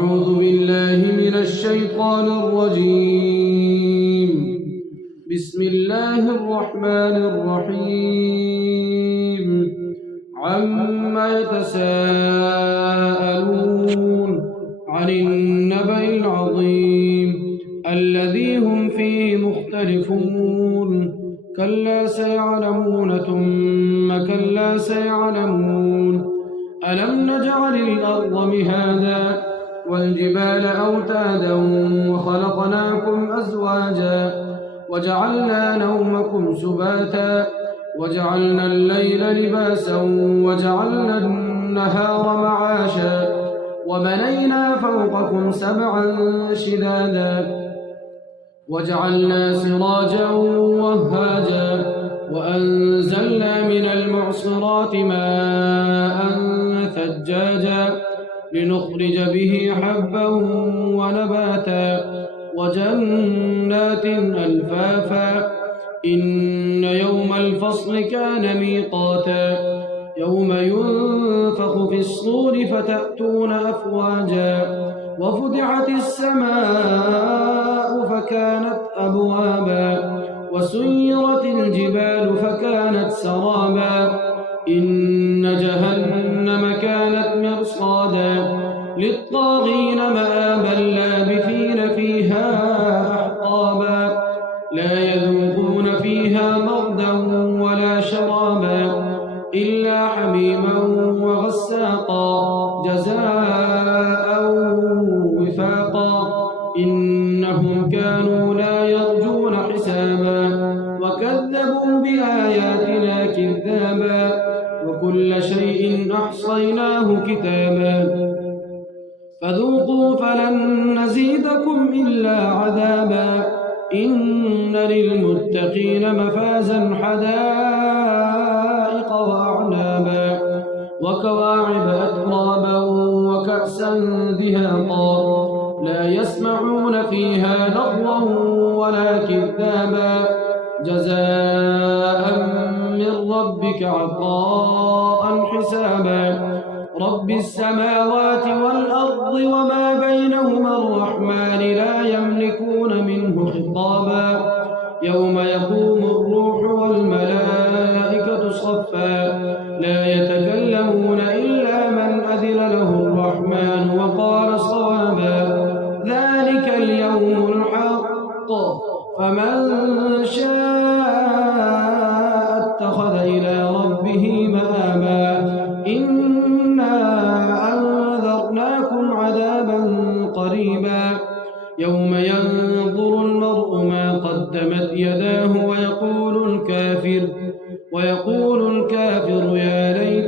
أعوذ بالله من الشيطان الرجيم. بسم الله الرحمن الرحيم. عما يتساءلون عن النبأ العظيم الذي هم فيه مختلفون كلا سيعلمون ثم كلا سيعلمون ألم نجعل الأرض مهادا والجبال أوتادا وخلقناكم أزواجا وجعلنا نومكم سباتا وجعلنا الليل لباسا وجعلنا النهار معاشا وبنينا فوقكم سبعا شدادا وجعلنا سراجا وهاجا وأنزلنا من المعصرات ماء ثجاجا لنخرج به حبا ونباتا وجنات ألفافا إن يوم الفصل كان ميقاتا يوم ينفخ في الصور فتأتون أفواجا وفتحت السماء فكانت أبوابا وسيرت الجبال فكانت سرابا إن جهنم كانت مرصادا للطاغين مآبا لابثين فيها أحقابا لا يذوقون فيها بردا ولا شرابا إلا حميما وغساقا جزاء وفاقا إنهم كانوا لا يرجون حسابا وكذبوا بآياتنا كذابا وكل شيء أحصيناه كتابا فذوقوا فلن نزيدكم إلا عذابا إن للمتقين مفازا حدائق وأعنابا وكواعب أترابا وكأسا دهاقا لا يسمعون فيها لغوا ولا كذابا جزاء من ربك عطاء حسابا رب السماوات والأرض وما بينهما الرحمن لا يملكون منه خطابا يوم يقوم الروح والملائكة صفا لا يتكلمون إلا من أذن له الرحمن وقال صوابا ذلك اليوم الحق فمن شاء اتخذ إلى ربه مآبا إنا أنذرناكم عذابا قريبا يوم ينظر المرء ما قدمت يداه ويقول الكافر يا ليت